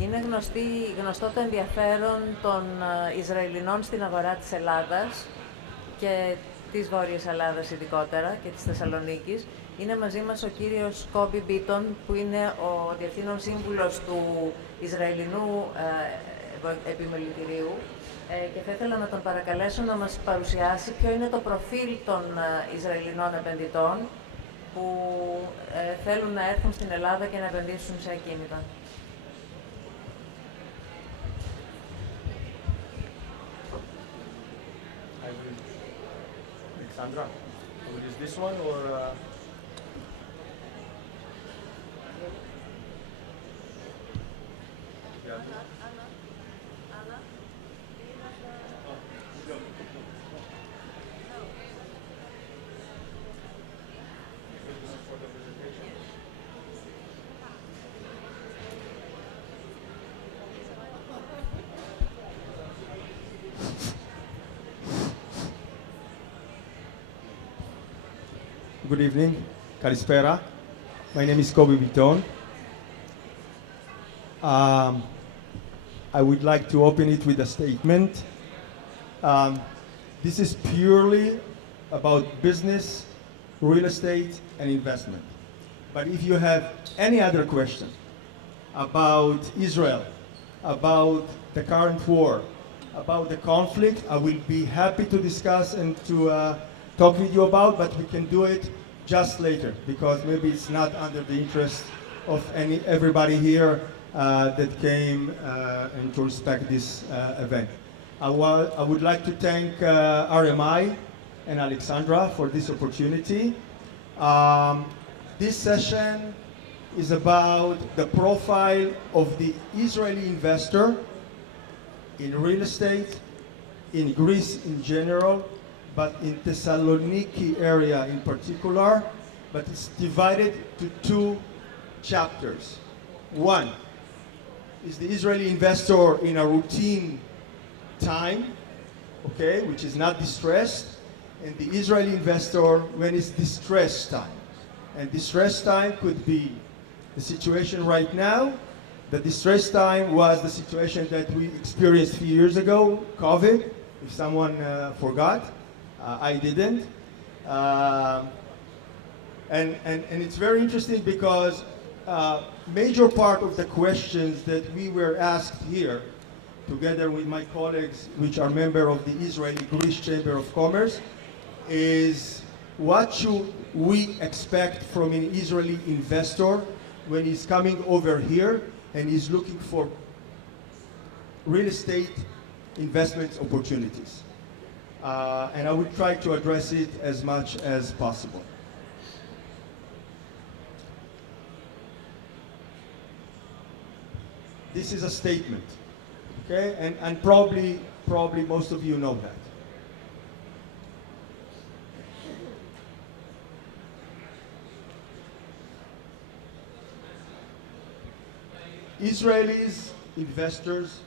Είναι γνωστό το ενδιαφέρον των Ισραηλινών στην αγορά της Ελλάδας και της Βόρειας Ελλάδας ειδικότερα και της Θεσσαλονίκης. Είναι μαζί μας ο κύριος Cobi Bitton, που είναι ο Διευθύνων Σύμβουλος του Ισραηλινού Επιμελητηρίου, και θα ήθελα να τον παρακαλέσω να μας παρουσιάσει ποιο είναι το προφίλ των Ισραηλινών επενδυτών που θέλουν να έρθουν στην Ελλάδα και να επενδύσουν σε ακίνητα. Alexandra, will use this one or? Good evening, Kalispera. My name is Cobi Bitton. I would like to open it with a statement. This is purely about business, real estate, and investment. But if you have any other question about Israel, about the current war, about the conflict, I will be happy to discuss and to talk with you about, but we can do it just later, because maybe it's not under the interest of everybody here that came and to respect this event. I would like to thank RMI and Alexandra for this opportunity. This session is about the profile of the Israeli investor in real estate, in Greece in general, but in Thessaloniki area in particular, but it's divided to two chapters. One is the Israeli investor in a routine time, okay, which is not distressed, and the Israeli investor when it's distressed time. And distressed time could be the situation right now. The distressed time was the situation that we experienced a few years ago, COVID, if someone forgot. I didn't. And it's very interesting because major part of the questions that we were asked here, together with my colleagues, which are member of the Israeli-Greece Chamber of Commerce, is what should we expect from an Israeli investor when he's coming over here and he's looking for real estate investment opportunities. And I will try to address it as much as possible. This is a statement, okay? And probably most of you know that. Israelis investors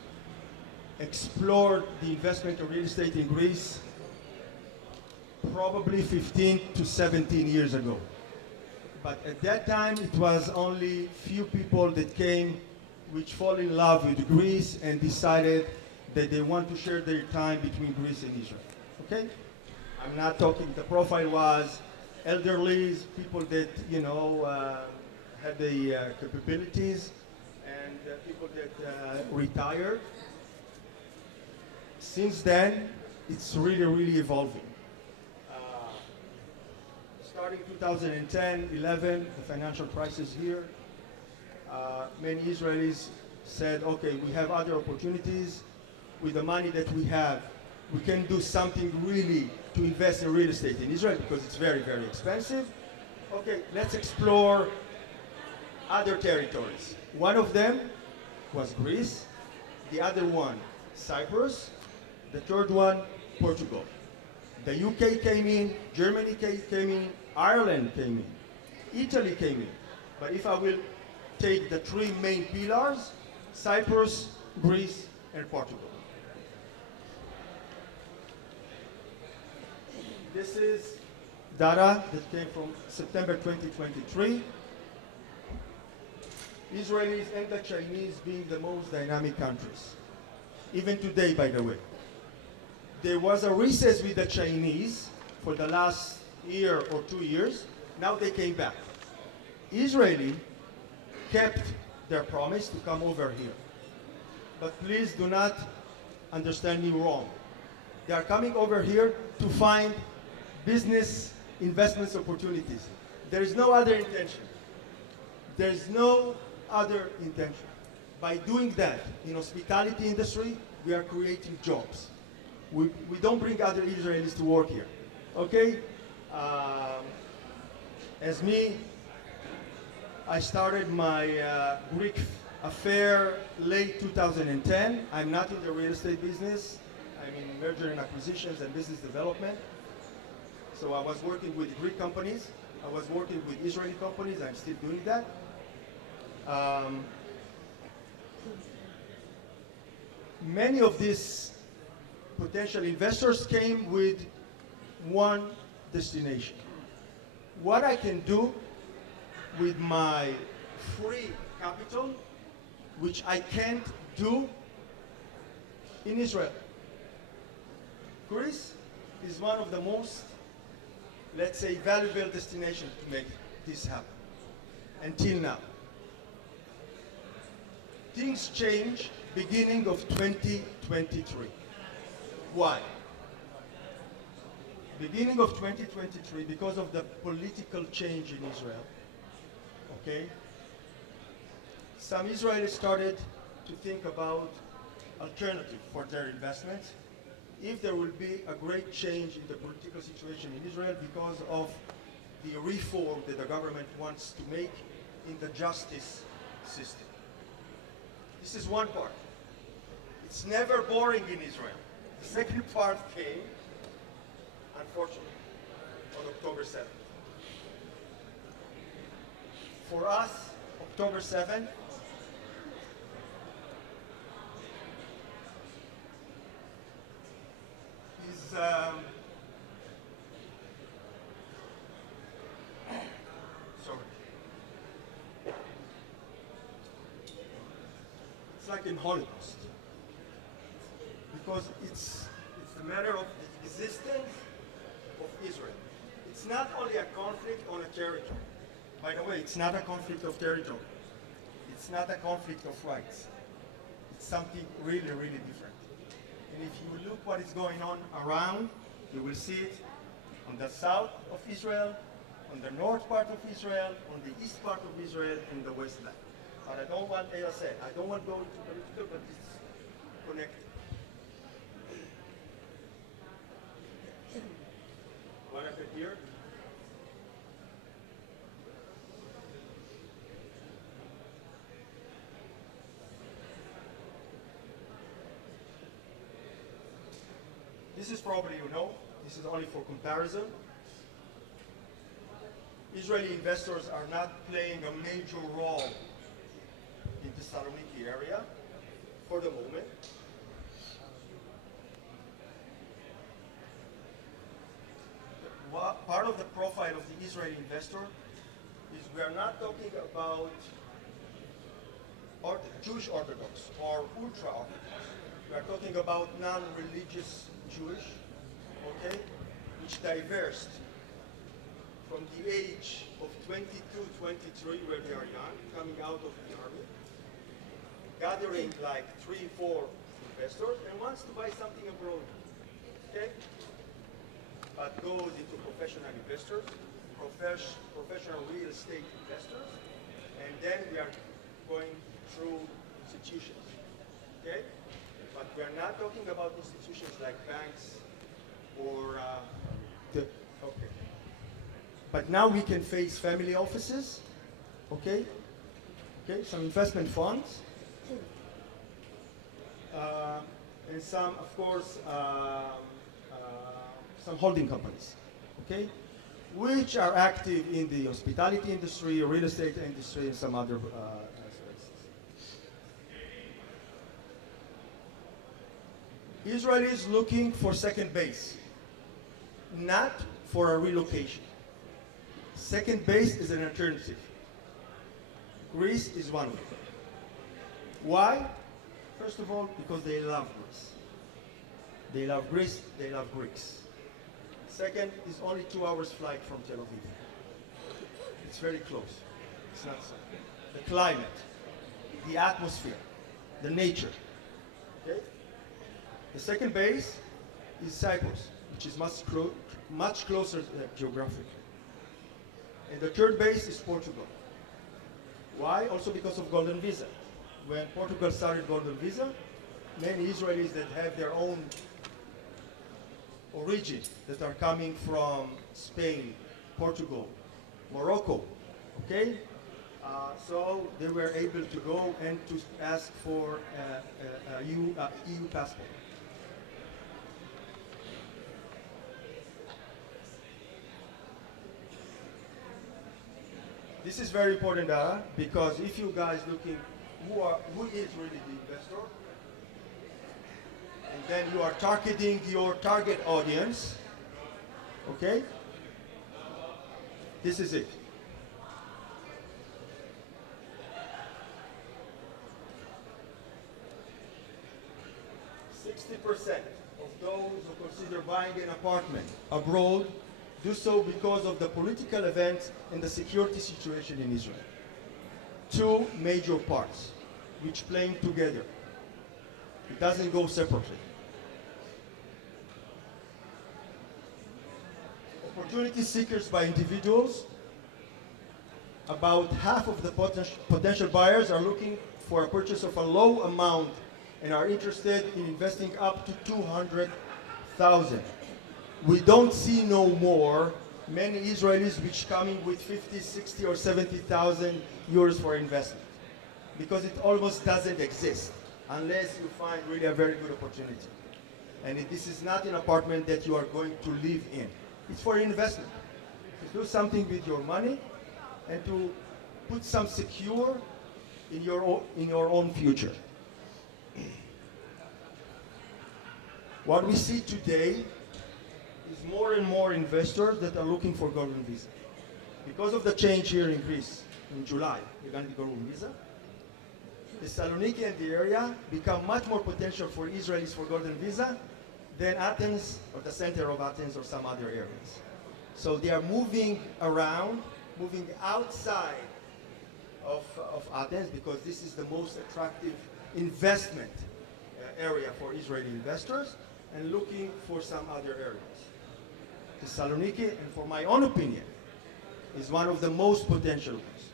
explored the investment of real estate in Greece probably 15 to 17 years ago. But at that time, it was only few people that came which fall in love with Greece and decided that they want to share their time between Greece and Israel, okay? I'm not talking, the profile was elderly, people that, you know, had the capabilities, and people that retired. Since then, it's really evolving. Starting 2010, 11, the financial crisis here, many Israelis said, okay, we have other opportunities. With the money that we have, we can do something really to invest in real estate in Israel because it's very expensive. Okay, let's explore other territories. One of them was Greece, the other one, Cyprus, the third one, Portugal. The UK came in, Germany came in, Ireland came in, Italy came in. But if I will take the three main pillars, Cyprus, Greece, and Portugal. This is data that came from September 2023. Israelis and the Chinese being the most dynamic countries. Even today, by the way. There was a recess with the Chinese for the last year or 2 years. Now they came back. Israeli kept their promise to come over here. But please do not understand me wrong. They are coming over here to find business investments opportunities. There is no other intention. There is no other intention. By doing that, in hospitality industry, we are creating jobs. We don't bring other Israelis to work here. Okay? As me, I started my Greek affair late 2010. I'm not in the real estate business. I'm in merger and acquisitions and business development. So I was working with Greek companies. I was working with Israeli companies. I'm still doing that. Many of these potential investors came with one destination. What I can do with my free capital, which I can't do in Israel. Greece is one of the most, let's say, valuable destinations to make this happen, until now. Things change beginning of 2023. Why? Beginning of 2023, because of the political change in Israel, okay? Some Israelis started to think about alternative for their investments if there will be a great change in the political situation in Israel because of the reform that the government wants to make in the justice system. This is one part. It's never boring in Israel. The second part came, unfortunately, on October 7th. For us, October 7th is sorry. It's like in Holocaust. Because it's a matter of the existence of Israel. It's not only a conflict on a territory. By the way, it's not a conflict of territory. It's not a conflict of rights. It's something really, really different. And if you look what is going on around, you will see it on the south of Israel, on the north part of Israel, on the east part of Israel, and the west bank. But I don't want, as I said, I don't want to go into political, but it's connected. What happened here? This is probably, you know, this is only for comparison. Israeli investors are not playing a major role in the Thessaloniki area for the moment. Part of the profile of the Israeli investor is we are not talking about Jewish Orthodox or ultra-Orthodox. We are talking about non-religious Jewish, okay, which diversed from the age of 22, 23, where they are young, coming out of the army, gathering like 3, 4 investors, and wants to buy something abroad, okay? But goes into professional investors, professional real estate investors, and then we are going through institutions, okay? But we are not talking about institutions like banks or, okay. But now we can face family offices, okay? Okay, some investment funds, and some, of course, some holding companies, okay? Which are active in the hospitality industry, real estate industry, and some other Israel is looking for second base, not for a relocation. Second base is an alternative. Greece is one of them. Why? First of all, because they love Greece. They love Greece, they love Greeks. Second, is only 2 hours flight from Tel Aviv. It's very close. It's not so. The climate, the atmosphere, the nature. Okay? The second base is Cyprus, which is much closer geographically. And the third base is Portugal. Why? Also because of Golden Visa. When Portugal started Golden Visa, many Israelis that have their own origin, that are coming from Spain, Portugal, Morocco, okay? So they were able to go and to ask for a EU passport. This is very important data because if you guys looking who is really the investor, and then you are targeting your target audience, okay? This is it. %60 of those who consider buying an apartment abroad do so because of the political events and the security situation in Israel. Two major parts which playing together. It doesn't go separately. Opportunity seekers by individuals. About half of the potential buyers are looking for a purchase of a low amount and are interested in investing up to 200,000. We don't see no more many Israelis which coming with 50, 60 or 70,000 euros for investment because it almost doesn't exist unless you find really a very good opportunity. And this is not an apartment that you are going to live in. It's for investment. To do something with your money and to put some secure in your own future. What we see today is more and more investors that are looking for golden visa. Because of the change here in Greece in July, we're going to golden visa. Thessaloniki and the area become much more potential for Israelis for golden visa than Athens or the center of Athens or some other areas. So they are moving around, moving outside of Athens because this is the most attractive investment area for Israeli investors and looking for some other areas. Thessaloniki, and for my own opinion, is one of the most potential ones.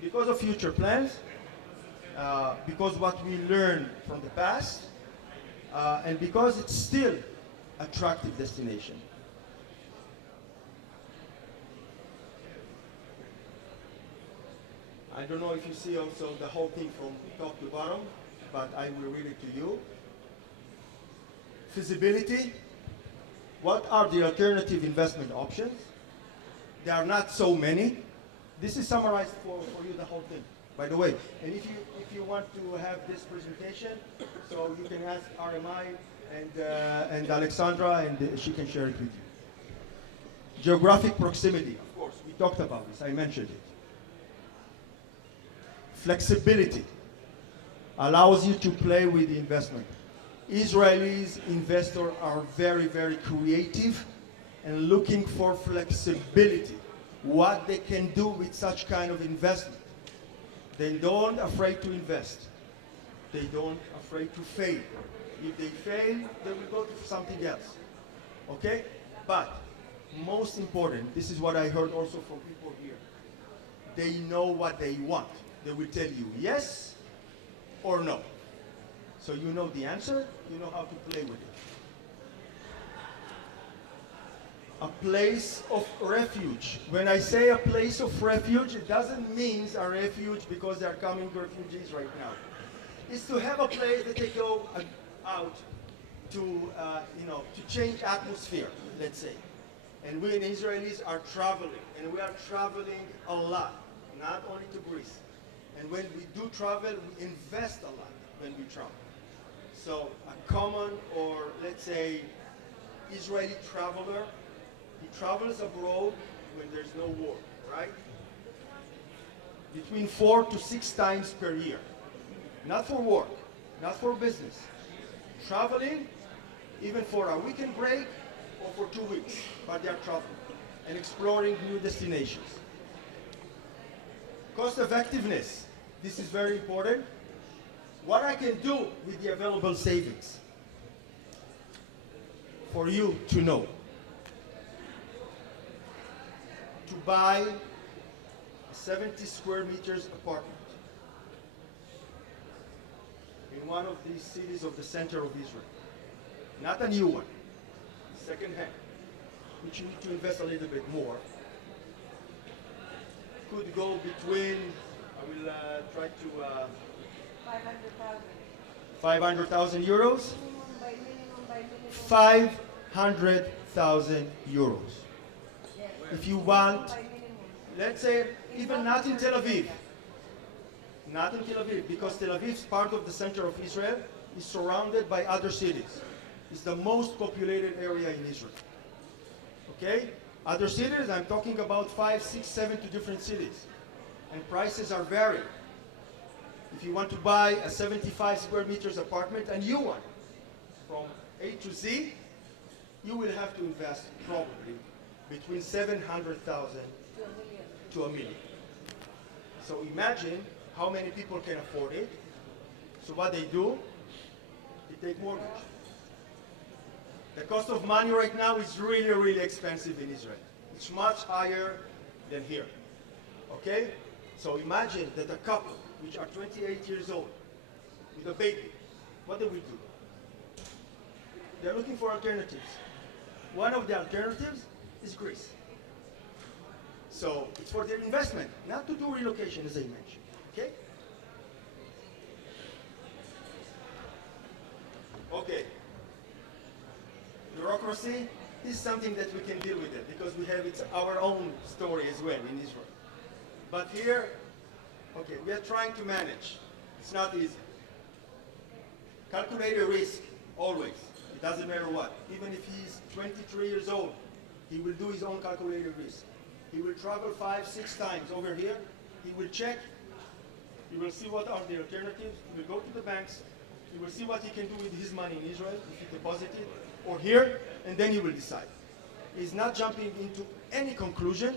Because of future plans, because what we learned from the past, and because it's still attractive destination. I don't know if you see also the whole thing from top to bottom, but I will read it to you. Feasibility. What are the alternative investment options? There are not so many. This is summarized for you the whole thing, by the way. And if you want to have this presentation, so you can ask RMI and Alexandra, and she can share it with you. Geographic proximity, of course, we talked about this, I mentioned it. Flexibility allows you to play with the investment. Israelis investors are very, very creative and looking for flexibility, what they can do with such kind of investment. They don't afraid to invest. They don't afraid to fail. If they fail, they will go to something else. Okay? But most important, this is what I heard also from people here. They know what they want. They will tell you yes or no. So you know the answer, you know how to play with it. A place of refuge. When I say a place of refuge, it doesn't mean a refuge because they are coming refugees right now. It's to have a place that they go out to, to change atmosphere, let's say. And we in Israelis are traveling, and we are traveling a lot, not only to Greece. And when we do travel, we invest a lot when we travel. So a common, or let's say, Israeli traveler, he travels abroad when there's no war, right? between 4 to 6 times per year. Not for work, not for business. Traveling, even for a weekend break or for 2 weeks, but they are traveling and exploring new destinations. Cost effectiveness, this is very important. What I can do with the available savings for you to know. To buy a 70 square meters apartment in one of these cities of the center of Israel. Not a new one, second hand, which you need to invest a little bit more. Could go between, I will try to... 500,000 euros? 500,000 euros. If you want, let's say, even not in Tel Aviv. Not in Tel Aviv, because Tel Aviv is part of the center of Israel, is surrounded by other cities. It's the most populated area in Israel. Okay? Other cities, I'm talking about 5, 6, 7 to different cities. And prices are varied. If you want to buy a 75 square meters apartment, a new one, from A to Z, you will have to invest probably between 700,000 to $1 million. So imagine how many people can afford it. So what they do, they take mortgage. The cost of money right now is really, really expensive in Israel. It's much higher than here. Okay? So imagine that a couple, which are 28 years old, with a baby, what do we do? They're looking for alternatives. One of the alternatives is Greece. So it's for their investment, not to do relocation, as I mentioned. Okay? Okay. Bureaucracy is something that we can deal with it because we have our own story as well in Israel. But here, okay, we are trying to manage. It's not easy. Calculate a risk, always. It doesn't matter what. Even if he's 23 years old, he will do his own calculated risk. He will travel 5, 6 times over here. He will check. He will see what are the alternatives. He will go to the banks. He will see what he can do with his money in Israel, if he deposits it, or here, and then he will decide. He's not jumping into any conclusion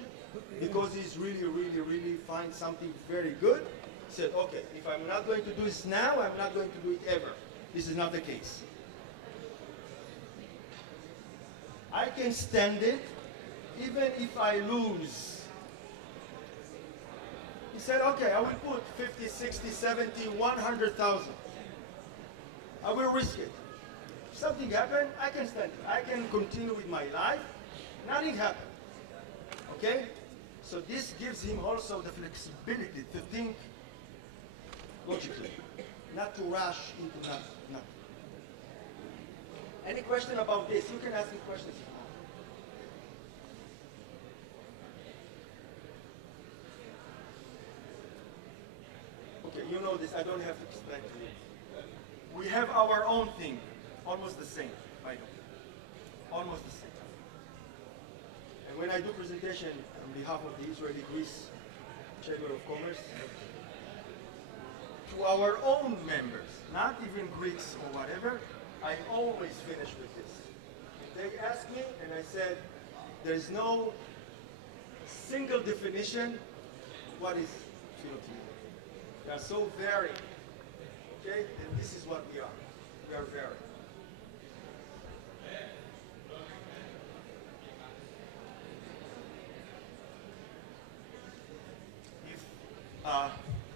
because he's really find something very good. He said, okay, if I'm not going to do this now, I'm not going to do it ever. This is not the case. I can stand it even if I lose. He said, okay, I will put 50, 60, 70, 100,000. I will risk it. If something happened, I can stand it. I can continue with my life. Nothing happened. Okay? So this gives him also the flexibility to think logically, not to rush into nothing. Any question about this? You can ask me questions. Okay, you know this. I don't have to explain to you. We have our own thing, almost the same, I know. Almost the same. And when I do presentation on behalf of the Israeli-Greece Chamber of Commerce, to our own members, not even Greeks or whatever, I always finish with this. They ask me, and I said, there is no single definition. What is filthy? They are so varied. Okay? And this is what we are. We are varied.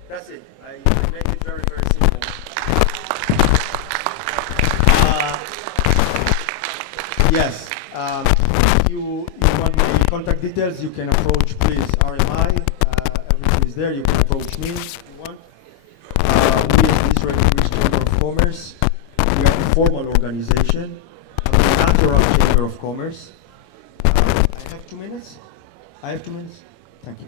That's it. I make it very, very simple. Yes. If you want my contact details, you can approach, please, RMI. Everything is there. You can approach me if you want. We as the Israeli-Greece Chamber of Commerce, we are a formal organization, a bilateral Chamber of Commerce. I have 2 minutes? I have 2 minutes? Thank you.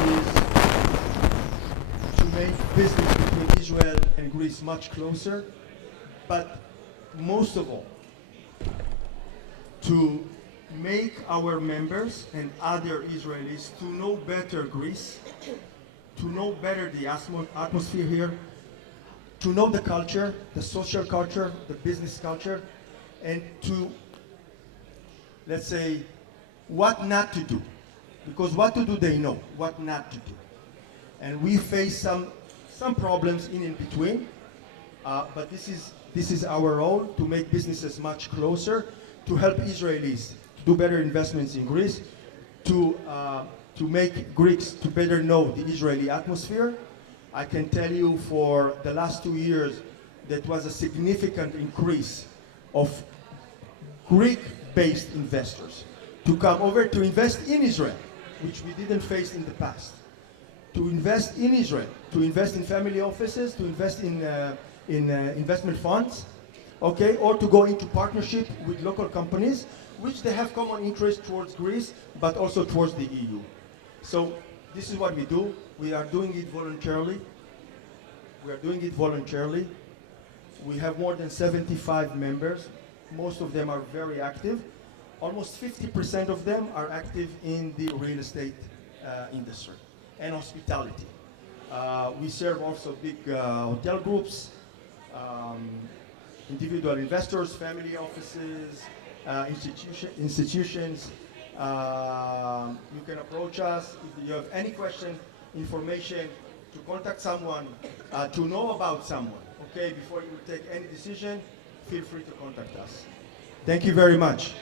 Is to make business between Israel and Greece much closer, but most of all, to make our members and other Israelis to know better Greece, to know better the atmosphere here, to know the culture, the social culture, the business culture, and to, let's say, what not to do. Because what to do they know, what not to do. And we face some problems in between, but this is our role to make businesses much closer, to help Israelis to do better investments in Greece, to make Greeks to better know the Israeli atmosphere. I can tell you for the last 2 years there was a significant increase of Greek-based investors to come over to invest in Israel, which we didn't face in the past. To invest in Israel, to invest in family offices, to invest in investment funds, okay, or to go into partnership with local companies, which they have common interest towards Greece, but also towards the EU. So this is what we do. We are doing it voluntarily. We have more than 75 members. Most of them are very active. Almost 50% of them are active in the real estate industry and hospitality. We serve also big hotel groups, individual investors, family offices, institutions. You can approach us if you have any question, information, to contact someone, to know about someone, okay, before you take any decision, feel free to contact us. Thank you very much.